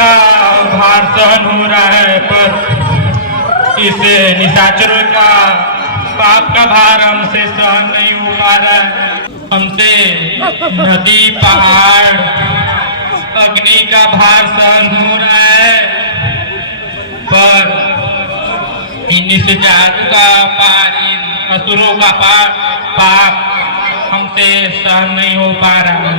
का भार सहन हो रहा है, पर इस निशाचरों का पाप का भार हमसे सहन नहीं हो पा रहा है। हमसे नदी, पहाड़, अग्नि का भार सहन हो रहा है, पर इन निशाचरों का पार, इन असुरों का पाप हमसे सहन नहीं हो पा रहा है।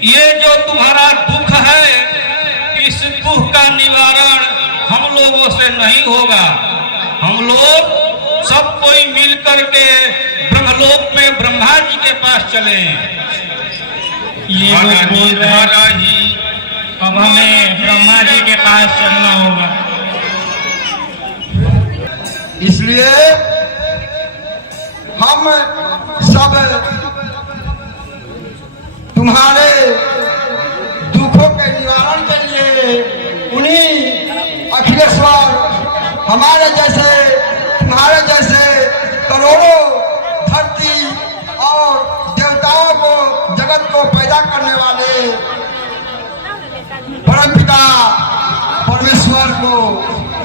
ये जो तुम्हारा दुख है, इस दुख का निवारण हम लोगों से नहीं होगा। हम लोग सब कोई मिल करके ब्रह्मलोक में ब्रह्मा जी के पास चले। ये लोग बोल रहे हैं अब हमें ब्रह्मा जी के पास चलना होगा। इसलिए हम सब तुम्हारे दुखों के निवारण के लिए उन्हीं अखिलेश्वर हमारे जैसे, तुम्हारे जैसे करोड़ों धरती और देवताओं को, जगत को पैदा करने वाले परमपिता परमेश्वर को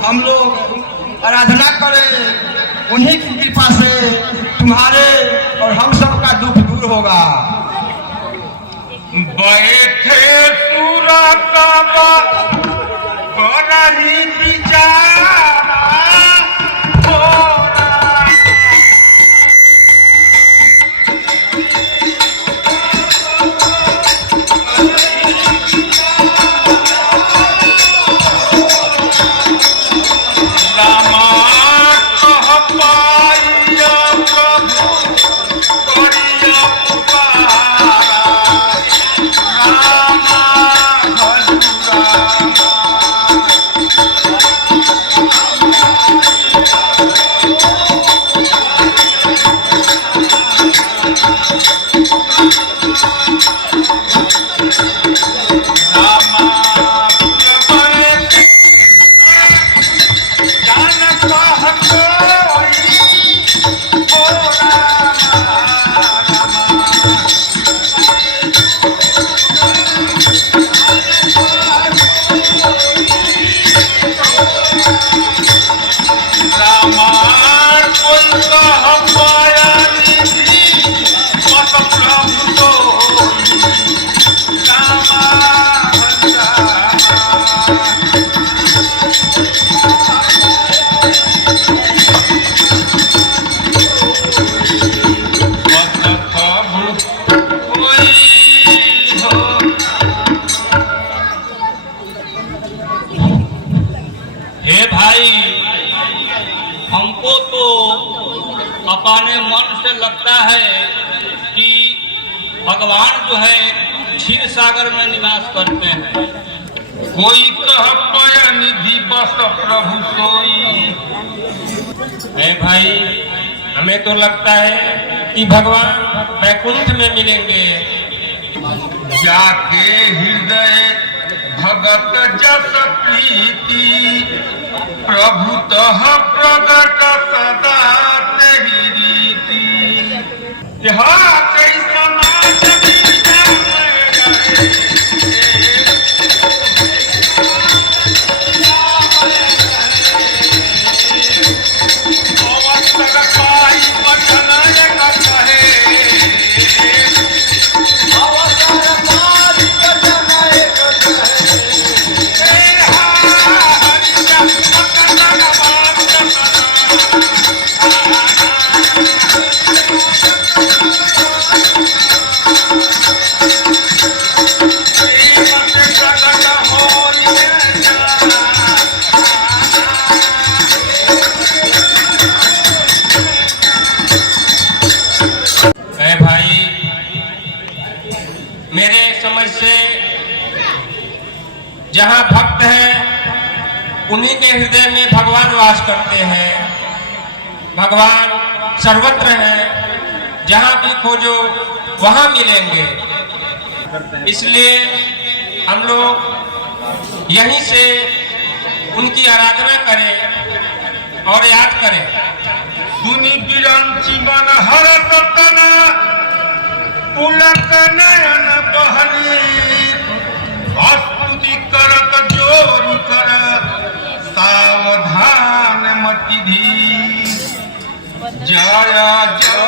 हम लोग आराधना करें। उन्हीं की कृपा से तुम्हारे और हम सब का दुख दूर होगा। बैठे सूरा का रही बिचारा हमको तो अपने मन से लगता है कि भगवान जो है क्षीर सागर में निवास करते हैं। कोई कह पाया निधि बस प्रभु सोई। भाई हमें तो लगता है कि भगवान वैकुंठ में मिलेंगे। जाके हृदय भगत जस प्रीति प्रभु तह प्रगट सदा तेहि रीति। जहाँ भक्त हैं उन्हीं के हृदय में भगवान वास करते हैं। भगवान सर्वत्र हैं, जहाँ भी खोजो वहाँ मिलेंगे। इसलिए हम लोग यहीं से उनकी आराधना करें और याद करें। दुनि बिरंची मन हर रतन पुलक नयन बहनी स्तुति करत जोरी कर सावधान मति धीर। जय जय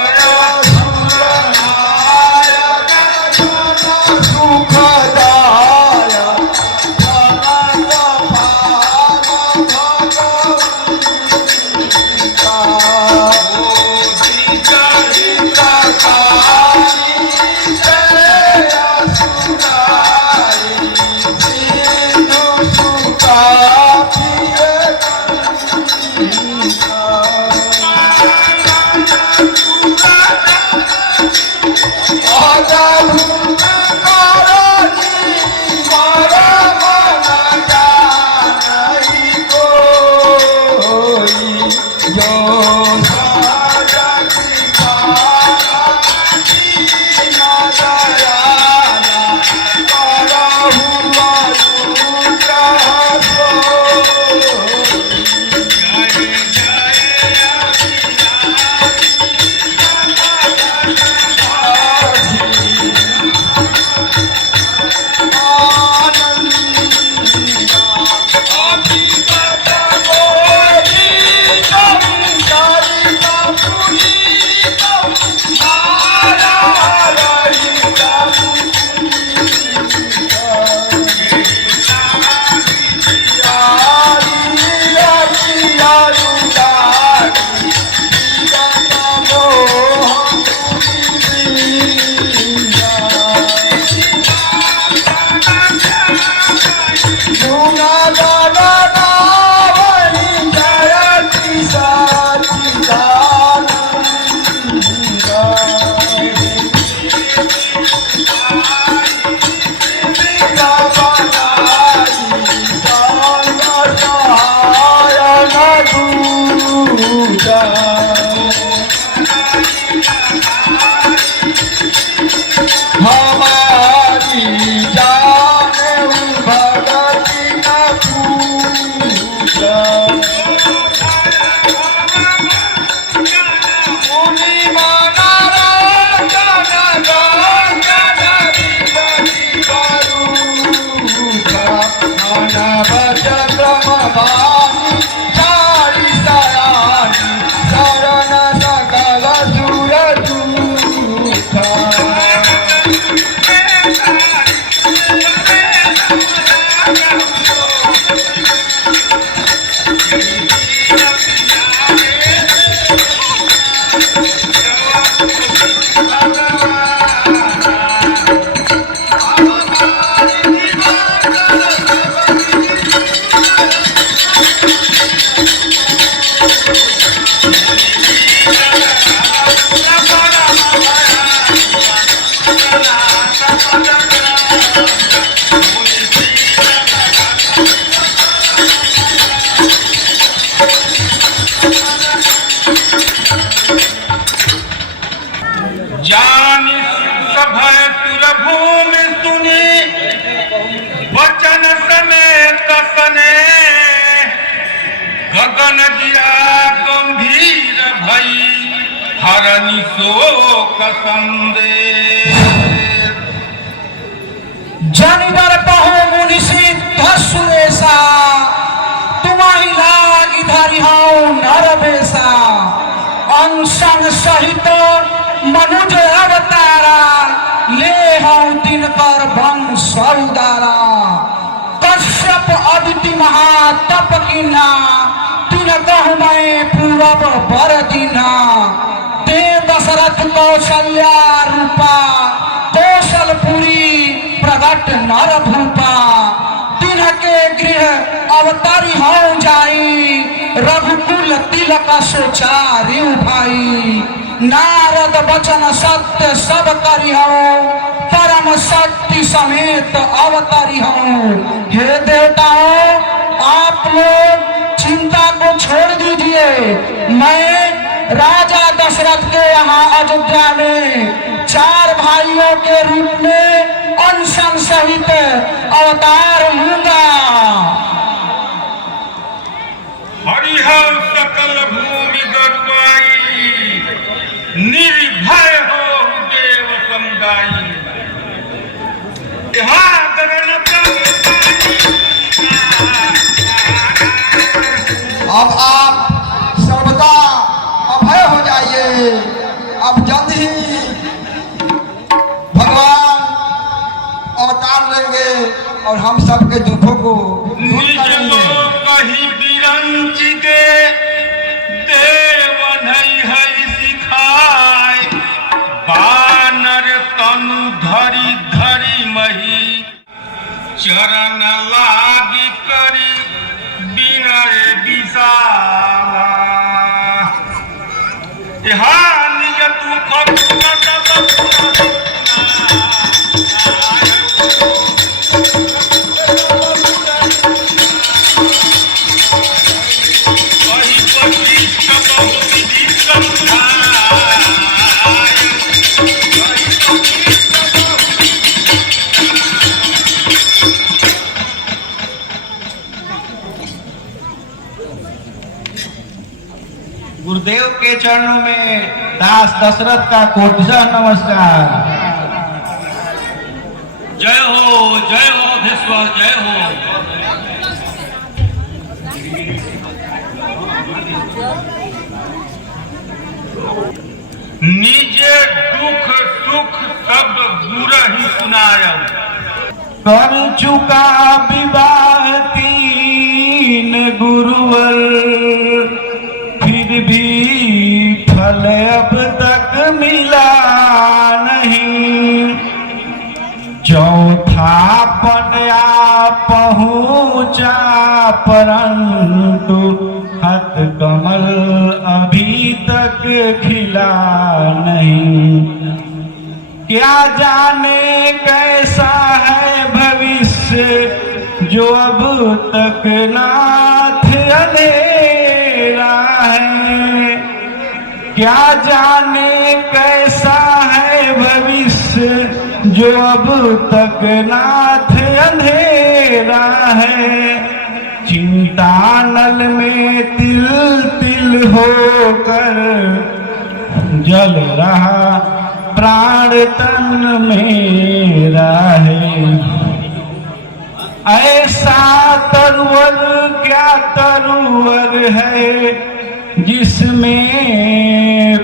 गगन गिरा गंभीर भई हरनि शोक संदेश। जनिवर पहो मुनिषि धसुरेशा तुम्हारी लाग इधरि हूँ नरवेशा। अंशन सहित मनुज अवतारा ले हूँ दिनकर वंश उदारा। कश्यप अदिति महातप कीना तीन कहु मैं पूरब बर दीना। ते दशरथ कौशल्या रूपा कौशलपुरी प्रगट नर भूपा। तीन के गृह अवतारी हो जाई रघुकुल तिलक सोचारी भाई। नारद वचन सत्य सब करी हो परम शक्ति समेत अवतारी हूँ। हे देवताओं, आप लोग चिंता को छोड़ दीजिए। मैं राजा दशरथ के यहाँ अयोध्या में 4 भाइयों के रूप में अनशन सहित अवतार लूंगा। हरिहर सकल भूमि गरुआई, निर्भय हो देव समुदायी। यहाँ गगन अब आप सर्वदा अभय हो जाइए। अब जल्द ही भगवान अवतार लेंगे और हम सबके दुखों को दूर निज करेंगे। लोग कही बिरंच के देव नहीं है सिखाए, बानर तनु धरी धरी मही, चरण लागी करी बिनय विशाला। यहाँ निज दुख गुरुदेव के चरणों में दास दशरथ का कोटिशा नमस्कार। जय हो अधेश्वर, जय हो। निजे दुख सुख सब गुरु ही सुनाया। कर चुका विवाह 3 गुरुवर, फिर भी फल अब तक मिला नहीं। चौथा पनया पहुंचा परंतु हत कमल अभी तक खिला नहीं। क्या जाने कैसा है भविष्य जो अब तक नाथ अंधेरा है। क्या जाने कैसा है भविष्य जो अब तक नाथ अंधेरा है। चिंता नल में तिल तिल होकर जल रहा प्राण तन मेरा है। ऐसा तरुवर क्या तरुवर है जिसमें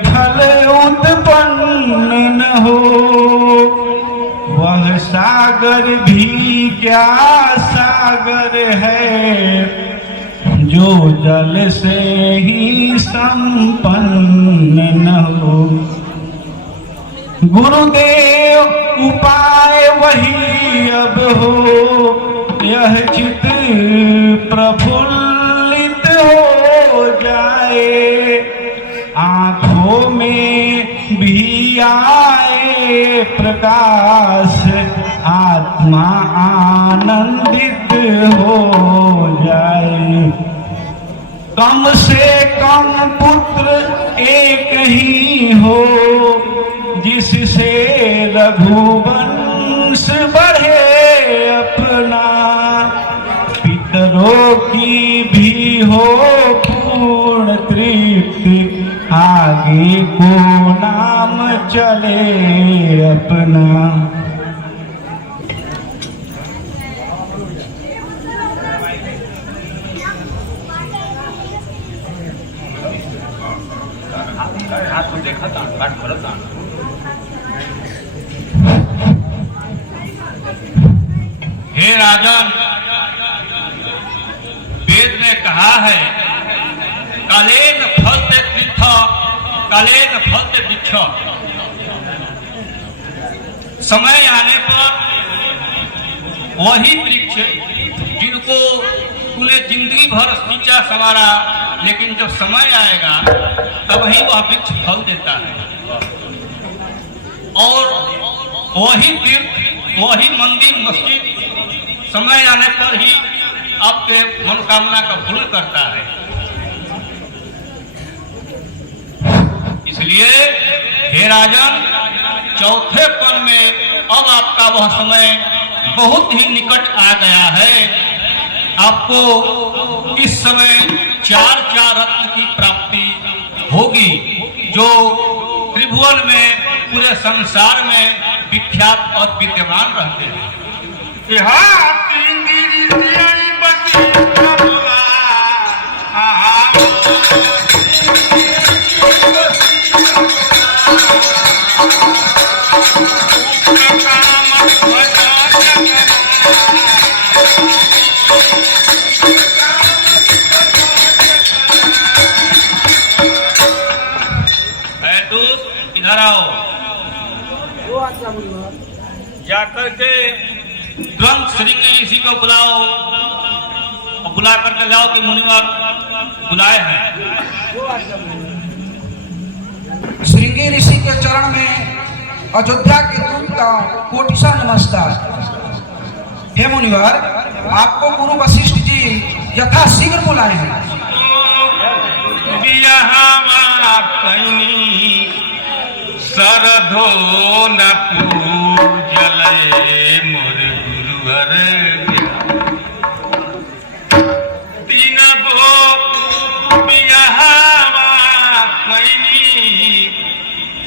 फल उत्पन्न न हो। वह सागर भी क्या सागर है जो जल से ही संपन्न न हो। गुरुदेव उपाय वही अब हो, यह चित प्रफुल्लित हो जाए। आँखों में भी आए प्रकाश, आत्मा आनंदित हो जाए। कम से कम पुत्र एक ही हो जिससे रघुवंश बढ़े अपना। पितरों की भी हो पूर्ण तृप्ति, आगे को नाम चले अपना। हे राजन, वेद ने कहा है कालेन फलते तीर्थ कालेन फलते वृक्ष। समय आने पर वही वृक्ष जिनको तूने जिंदगी भर सींचा संवारा, लेकिन जब समय आएगा तब ही वह वृक्ष फल देता है। और वही तीर्थ, वही मंदिर, मस्जिद समय आने पर ही आपके मनोकामना का पूर्ण करता है। इसलिए हे राजन, चौथे पल में अब आपका वह समय बहुत ही निकट आ गया है। आपको इस समय 4 रत्न की प्राप्ति होगी, जो त्रिभुवन में, पूरे संसार में विख्यात और विद्यमान रहते हैं। इधर आओ, जाकर के तुरंत श्रृंगी ऋषि को बुलाओ और बुला करके लाओ कि मुनिवर बुलाए हैं। श्रृंगी ऋषि के चरण में अयोध्या के दूत का कोटिसा नमस्कार। हे मुनिवर, आपको गुरु वशिष्ठ जी यथा शीघ्र बुलाए हैं। सरधो न पूजले मोर गुरुवर तीन भो बियाहवा कैनी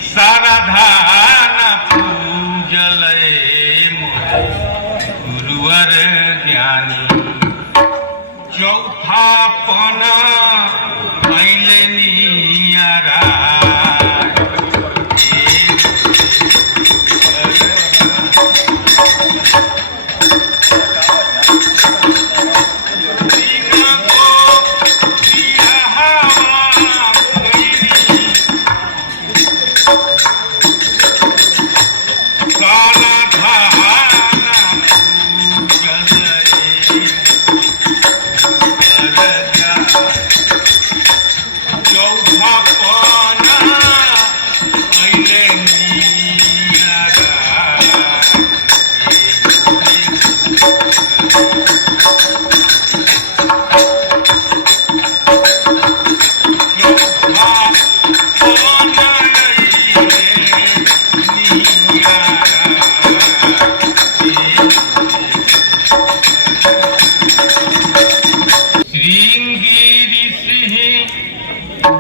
सरधा न पूजले मोर गुरुवर ज्ञानी चौथा पना कैले नियरा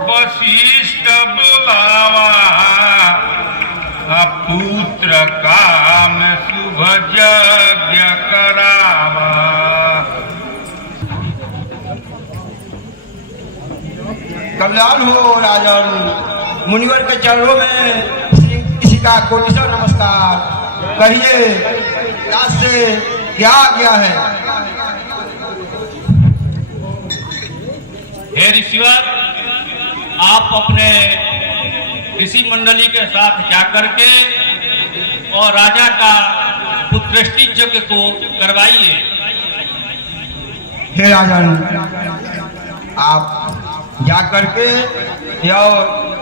वशिष्ठ बुलावा पुत्र काम शुभ यज्ञ करावा। कल्याण हो राजन। मुनिवर के चरणों में किसी का कोटिसा नमस्कार। कहिए क्या से क्या आज्ञा है? हे ऋषिवर, आप अपने ऋषि मंडली के साथ जाकर के और राजा का पुत्रष्टि यज्ञ को करवाइए। हे राजन, आप जाकर के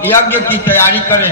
यज्ञ की तैयारी करें।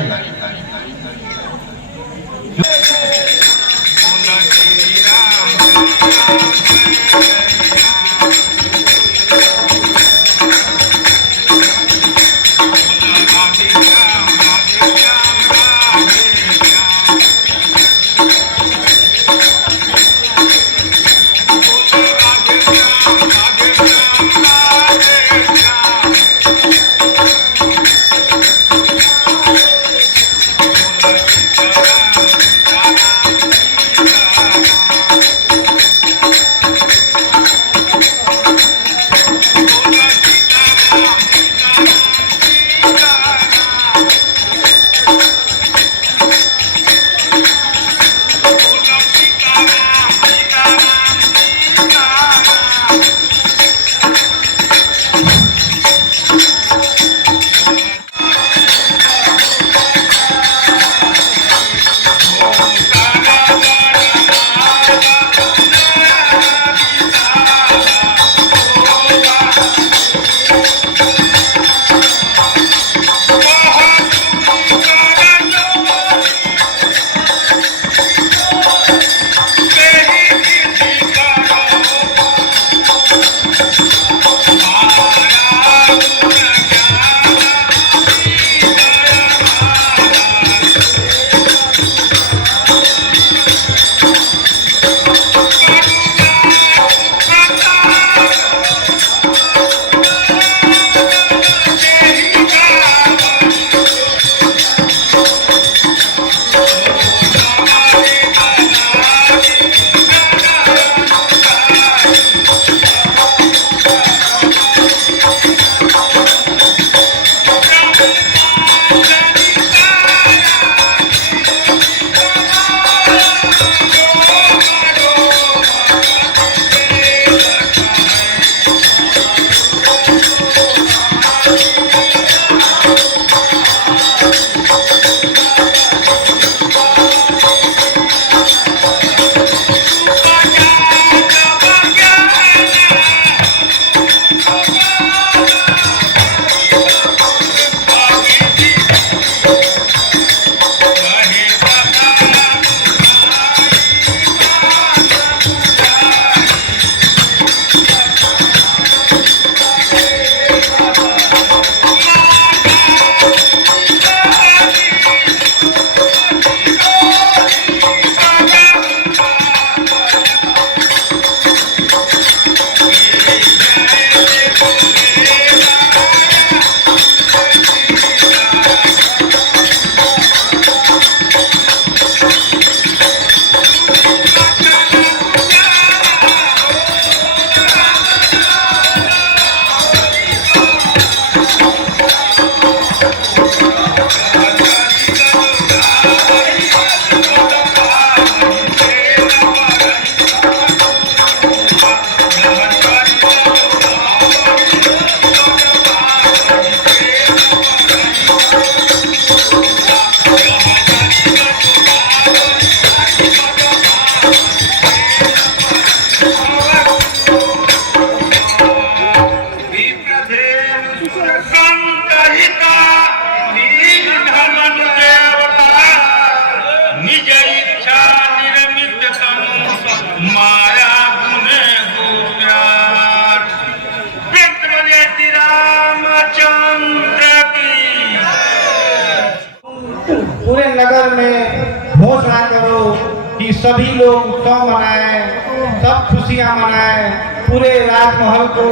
सभी लोग उत्सव मनाएं, सब खुशियां मनाएं, पूरे राजमहल को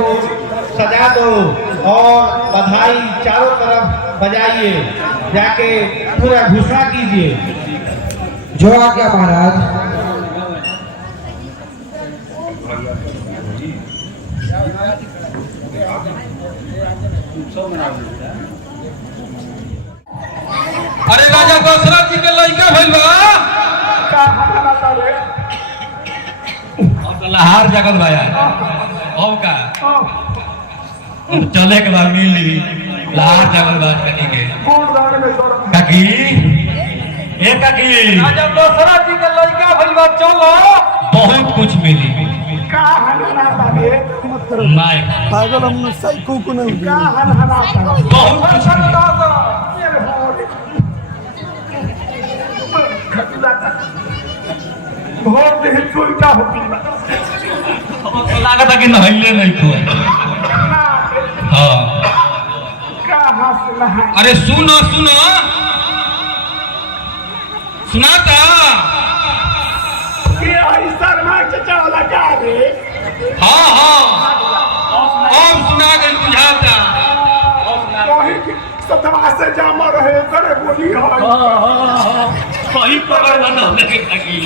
सजा दो और बधाई चारों तरफ बजाइए, जाके पूरा घोषणा कीजिए। जो आ गया महाराज। अरे राजा दशरथ जी के लड़का भइल बा। अब लहार जगल भाया अब का अब चले के बाद मिली लहार जगल बात कनी के काकी ए काकी राजा दशरथ जी के लड़का भइल बा चलो। बहुत कुछ मिली का हनहनाता रे माय पागल हम सही को नहीं का हनहनाता बहुत कुछ भोर देह चुलटा होती बा लागत है कि नहइले नहीं खो। हाँ का हंसला है अरे सुनो सुनो सुनाता ये आई शर्मा चचा वाला का रे हाँ हाँ अब सुना गई बुझाता कहीं की सतवा से जामा रहे करे बोली है सही पकड़ बना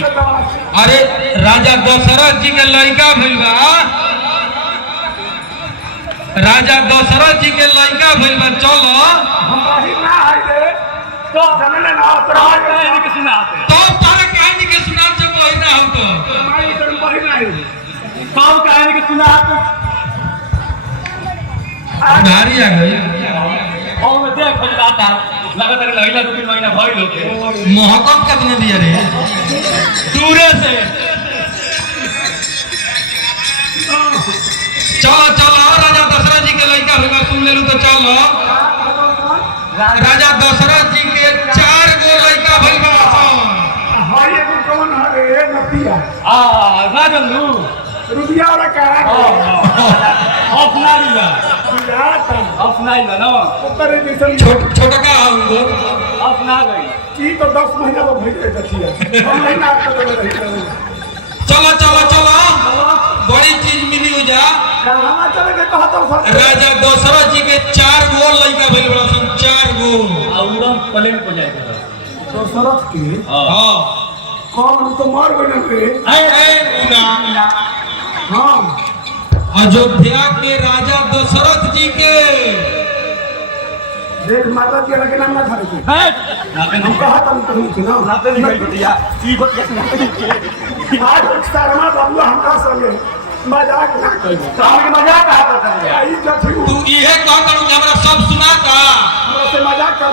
सतवा से अरे राजा दशरथ जी के लड़का भइल बा। राजा दशरथ जी के लड़का भइल बा चलो। हमारी ना है रे तो जनले ना तो कहानी के सुनाते तो तारा कहानी के सुना से कोई ना हो तो हमारी तरफ पढ़ी नहीं कौन कहानी के सुनाते नारी आ गई और मैं देख खोजता लगातार लहिला 2-3 महीना भइल होके मोहकम कितने दिया रे दूरे से चलो चलो राजा दशरथ जी के लड़का होगा सुन ले लू तो चलो। राजा दशरथ जी के 4 गो लड़का भइल बा। हाय एगो कौन है नतिया राजन रुबिया वाला का अपना लिया अपना ही ना उत्तर दिशन छोटका हमको अपना गई की तो 10 महीना वो भेज दथिया हम नहीं ना कर रही चलो चलो चलो बड़ी चीज मिली हो जा। कहां चले के कहत सब राजा दशरथ जी के 4 गो लड़का भइल बा। 4 गो औरम प्लेन को जाएगा तो शरत के हां कौन तो मार गए रे ए उना हां अयोध्या के राजा दशरथ जी के देख माता जी लगे नाम ना धरे है हम कहत हम कहीं ना नाते नहीं गई बिटिया ई बात कैसे आज शर्मा बाबू हमरा संगे मजाक ना कर हम के मजाक आता है आई जथी तू इहे कह करू कि हमरा सब सुनाता हमरा से मजाक कर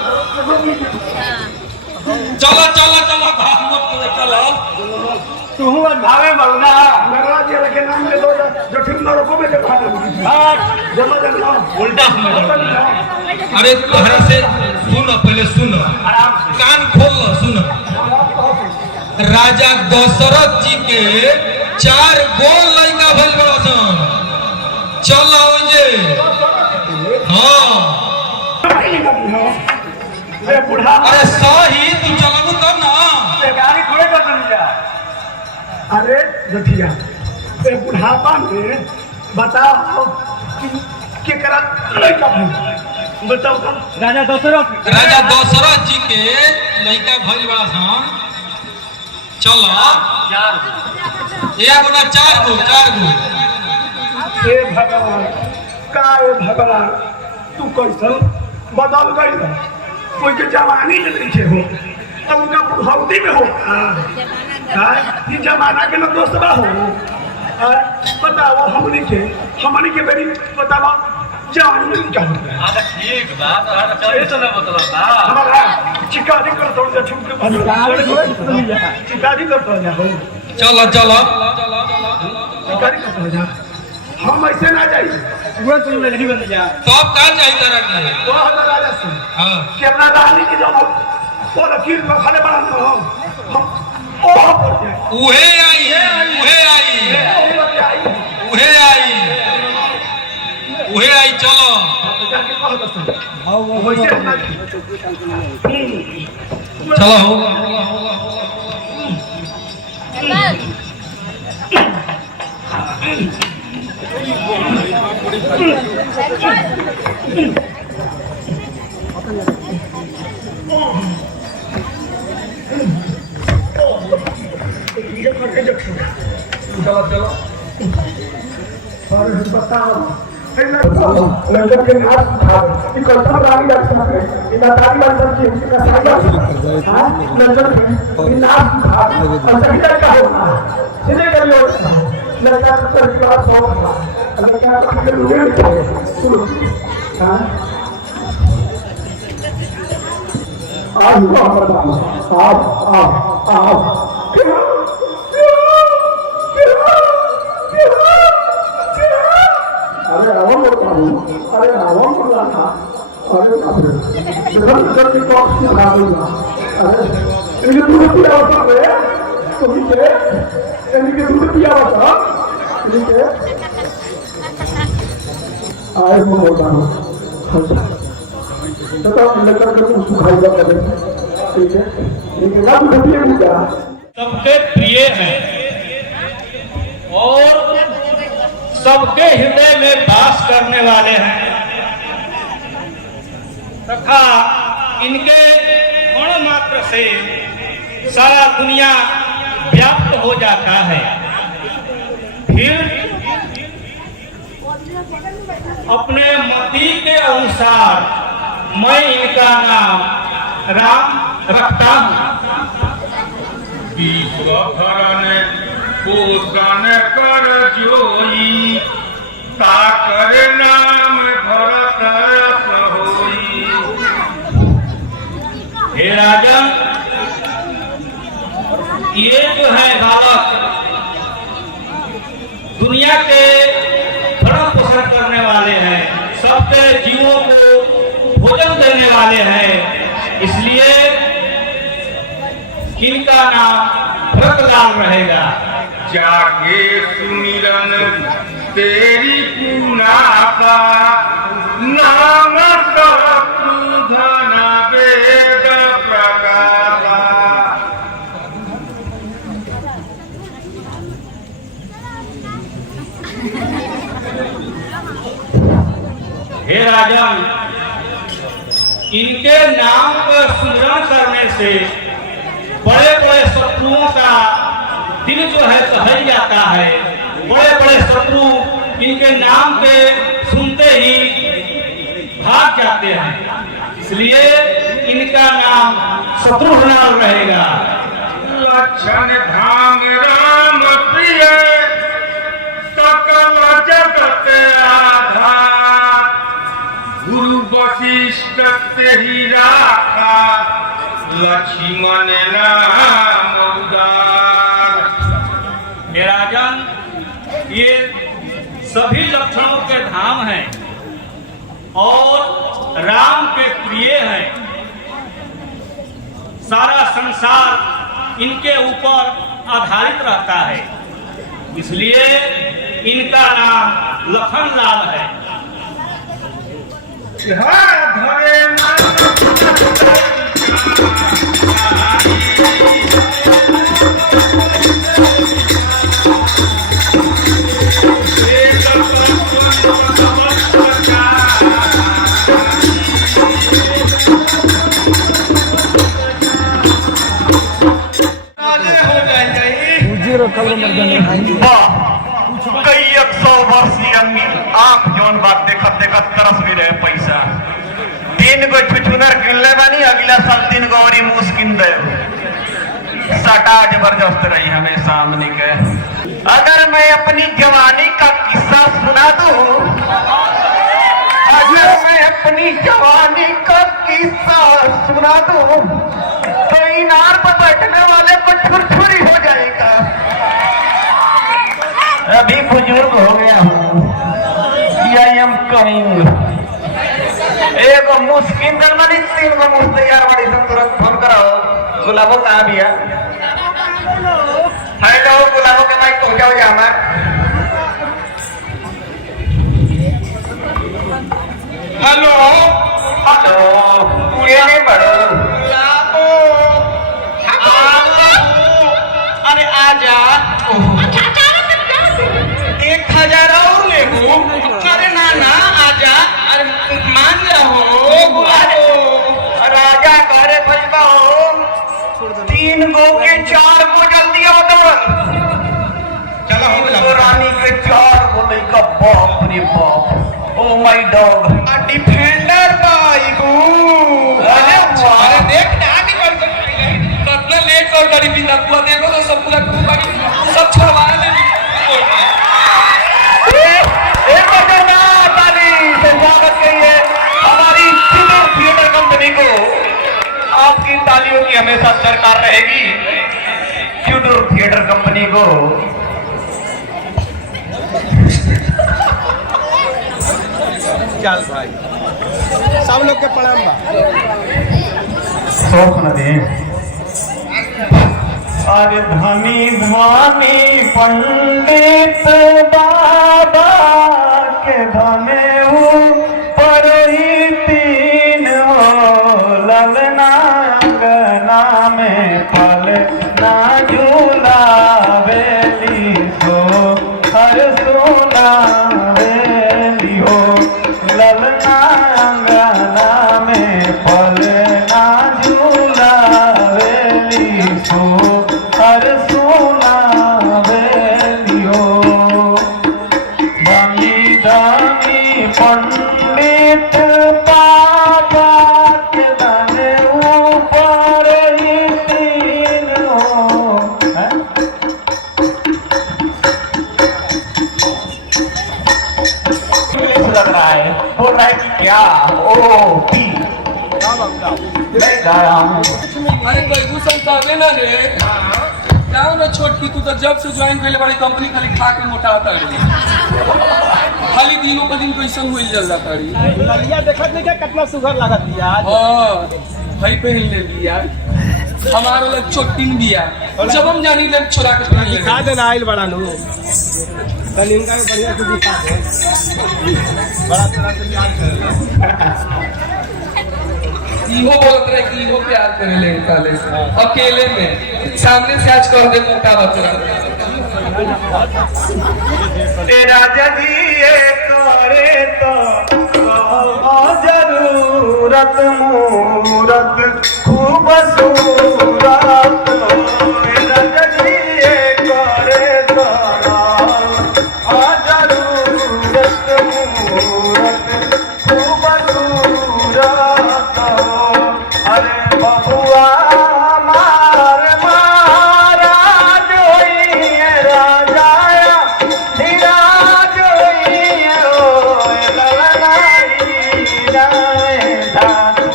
चलो चलो चलो भाग मत चलो तू हुआ भावे मरना मेरा जी लगे नाम ले दो जो ठीक न रोको में के भाग जमा जमा उल्टा सुन अरे तोहरा से सुनो पहले सुनो आराम से कान खोल लो सुनो। राजा दशरथ जी के 4 गो लड़का भइल बड़सन चलो जे हाँ ले बुढ़ा अरे सही तू चलबू तब ना गाड़ी थोड़े कर दिया अरे जठिया ए बुढ़ापा में बताओ के करा लड़का भाई बताओ तो राजा दशरथ जी के लड़का भइल बड़सन चलो 1 गुना 4 गो 4 गो हे भगवान का ए भगवान तू कैसन बदल गई कोई के जवानी में नहीं हो अब उनका बुढ़ौती में हो ये जमाना के ना दोस्तबा हो बताओ हमनी के बेरी बताओ जवानी में क्या होता है अच्छा ठीक बात चले तो ना बतला हमारा चिकारी कर तोड़ दे छुप के चिकारी कर तोड़ जा चलो चलो चिकारी कर तोड़ जा हम ऐसे ना जाइए वो तुम नहीं बन जा सब का चाहिए तरह के तो हमारा राजा से हां कि अपना रानी की जो वो लकीर पर खड़े बना हम ओ उहे आई चलो चलो चलो चलो और बताओ लंदन के नाच था कि कल्पना रानी लक्ष्मण है इन तारी लंदन की इनका साइड हां लंदन में नाच था और सही का होना सीधे कर लो लंदन पर क्लास होगा लंदन के लोग सुनो हां आप अरे रावण बोलता हूँ अरे रावण बोल रहा था अरे इधर की बॉक्स की खा दूंगा अरे इनके दूध पिया होता है तो इनके दूध पिया होता इनके आए मैं बोलता हूँ तो लेकर के उसको खाएगा पहले ठीक है इनके ना दूध पिए क्या सबके प्रिय हैं और सबके हृदय में वास करने वाले हैं तथा इनके गुण मात्र से सारा दुनिया व्याप्त हो जाता है। फिर अपने मति के अनुसार मैं इनका नाम राम रखता हूँ। पोषण कर जोई ताकर नाम भरत होई। हे राजन, ये जो है बालक दुनिया के भरण पोषण करने वाले हैं, सबके जीवों को भोजन देने वाले हैं, इसलिए इनका नाम भरतलाल रहेगा। जागे सुमिरन तेरी पुनासा नाम धन वेद प्रकाशा। हे राजन, इनके नाम का सुमिरन करने से बड़े बड़े शत्रुओं का दिल जो है सहज जाता है। बड़े बड़े शत्रु इनके नाम के सुनते ही भाग जाते हैं, इसलिए इनका नाम शत्रुघ्न रहेगा। लक्षण धाम राम प्रिय सकल जगत आधार गुरु वशिष्ठ ते ही राखा लक्ष्मण नाम उदार। हे राजन, ये सभी लक्षणों के धाम हैं और राम के प्रिय हैं। सारा संसार इनके ऊपर आधारित रहता है, इसलिए इनका नाम लखनलाल है। धरे कई 100 वर्षीय आप जौन बात देखत देखत तरस भी रहे पैसा 3 गो छुछुनर किनले बानी अगला साल 3 गो और मूस किन दे सटा जबरदस्त रही हमेशा हमने के। अगर मैं अपनी जवानी का किस्सा सुना दूं, अगर मैं अपनी जवानी का किस्सा सुना दूं तो इनार पर बैठने वाले को छुरछुरी हो जाएगा। अभी बुजुर्ग हो गया हूँ, आई एम कमिंग। एक मुस्किन दरमानी 3 गो मुझ तैयार बड़ी सब तुरंत फोन करो। गुलाबो कहाँ भी है? हेलो गुलाबो के माइक पहुंचाओ जा हमार। हेलो हेलो ये नहीं बढ़ो अरे आजा बाप रे बाप, oh my dog, defender bike. अरे देख ना निकल कितना लेट कर गाड़ी बिना पूरा देखो तो सब पूरा गाड़ी सब छड़वा दे। एक जोरदार ताली से स्वागत करिए हमारी सिंधु थिएटर कंपनी को। आपकी तालियों की हमेशा दरकार रहेगी सिंधु थिएटर कंपनी को। चल भाई, सब लोग के प्रणाम बा। शौक न दे। अरे धनी धनी पंडित बाबा के धने पर ही तीन हो, ललना अंगना में पलना झूलावेली सो हर सोना वेली हो, ललना अंगना में पलना झूलावेली सो हर सोना वेली हो। दानी दानी पंडित बाबा के धने ऊपर ही तीन हो। लग रहा है, बोल रहा है कि क्या ओ पी मैं गा रहा हूँ। अरे कोई गुस्सा सावे ना रे क्या ना छोट की तू तो जब से ज्वाइन कइले बड़ी कंपनी खाली खा के मोटा होता है खाली दिनों पर दिन कैसन हुई जल जाता है। ललिया देखत नहीं क्या कितना सुगर लागत दिया। हां भाई पहन ले लिया हमारा लग छोटिन बिया जब हम जानी लग छोरा के पहन ले दिखा देना आइल बड़ा नु कल इनका भी बढ़िया से दिखा दे बड़ा तरह से प्यार इहो बोलत रहे कि इहो प्यार करे ले काले अकेले में सामने से आज कर दे मोटा बचरा तेरा जदिए करे तो जरूरत मूरत खूब सूरत। तेरा जदिए करे तो जरूरत मूरत खूब सूरत। अरे बबुआ मार मारा जोइए राजाया धीरा जोइए ओ ललनाई राय धातु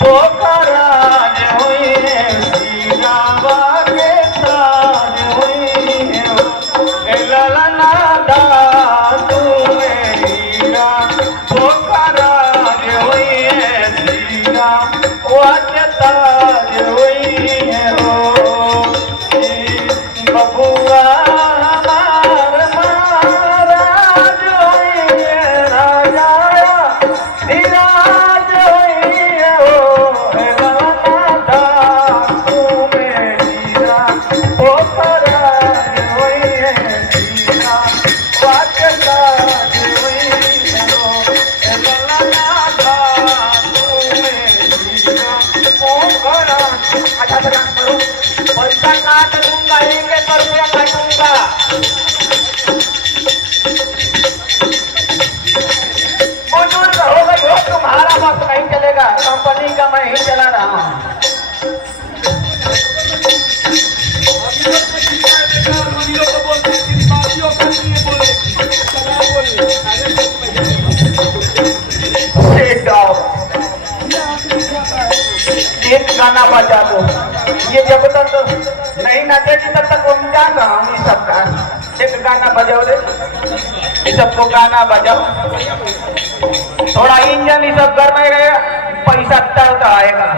पोखरा जोइए सीना बागे ताज होइए ओ ललना धातु मेरा पोखरा जोइए सीना ताज होइए हो। बबुआ मार मारा जोइए राजाया धीरा जोइए हो ललना धातु मेरा पोखरा जोइए सीना बागे ताज होइए हो ललना धातु मेरा पोखरा। अच्छा तो काम करूं, पैसा काट दूंगा, 1 रुपया काटूंगा। बुजुर्ग हो गए हो, तुम्हारा वक्त नहीं चलेगा, कंपनी का मैं ही चला रहा हूँ। Sit down. एक गाना बजा दो, ये जब तक नहीं नाचेगी तब तक उनका गाँव सबका। एक गाना बजाओ रे, ये सबको गाना बजाओ, थोड़ा इंजन ये सब गर्म रहेगा, पैसा तड़का आएगा।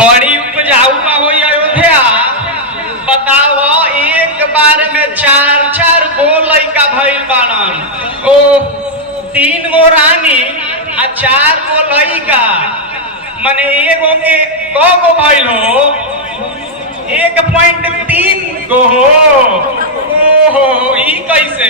बड़ी उपजाऊ का हो अयोध्या, बताओ एक बार में 4 गो लइका भइल बानन, ओ 3 गो रानी आ 4 गो लइका, मने एगो के क गो भइल हो, 1.3 गो हो। ओहो ई कैसे?